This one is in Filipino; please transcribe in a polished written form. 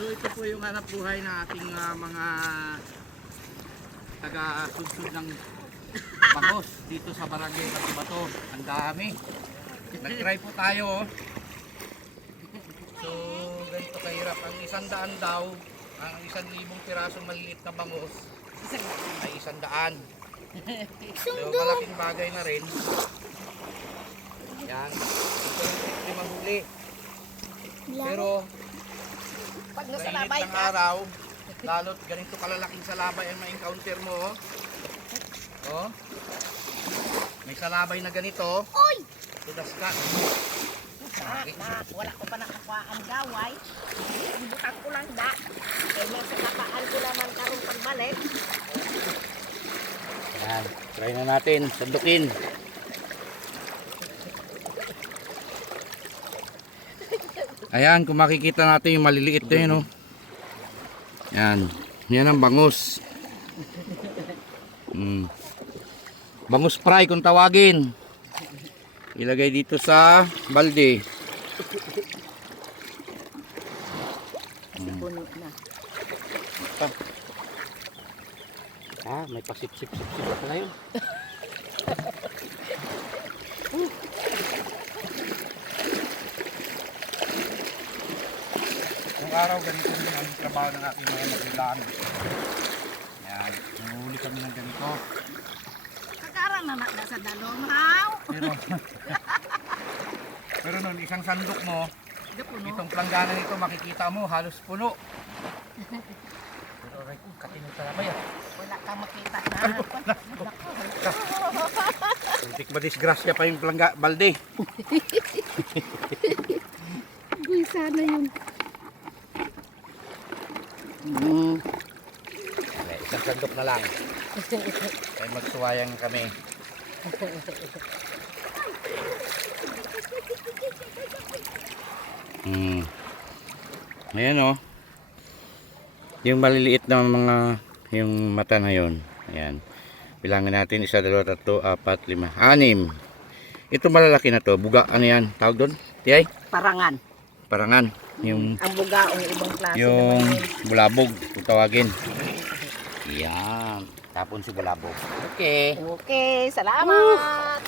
So ito po yung hanap buhay ng ating mga taga-sudsud ng bangos dito sa barangay Bato. Ang dami. Nag-try po tayo. So ganito kahirap. Ang 100 daw, ang 1,000 pirasong maliliit na bangos ay 100. So malaking bagay na rin. Yan. Ito yung mahuli. Pero Pag sa nasa init labay ng ka, araw, lalo't ganito kalalaking salabay ang ma-encounter mo. Oh. May salabay na ganito. Uy! Tudas ka. Wala ko pa nakakuha ang gaway. Ibutan ko lang da. Kaya nasa napaan ko naman karong pagbalik. Yan. Try na natin. Sandukin. Ayan, kung makikita natin yung maliliit na yun, oh. Yan. Yan ang bangus. Bangus fry kung tawagin. Ilagay dito sa balde. Puno na. May pasip-sip-sip pala yun. Yung araw ganito din ang trabaho ng ating mga magulang. Yan, nahuli kami ng ganito. Kakarang na sa dalong haw. Pero nun, isang sandok mo, Ito puno. itong planggana nito makikita mo halos puno. Pero aray ko, katinong talabay ah. Wala kang makita na. Hindi ko madisgrasya pa yung balde. Uy, sana yun. Okay, isang sandok na lang. Kaya magsuwayang kami. Ayan oh. Yung maliliit na mga yung mata na yun. Ayan. Bilangin natin 1, 2, 3, 4, 5, 6. Ito malalaki na to. Buga ano yan? Tawag doon? Tiyay? Parangan. Parangan. Yung Ang bugaong ibang klase yung naman yun. bulabog kung tawagin. Yan. Tapon si bulabog. Okay. Okay, salamat.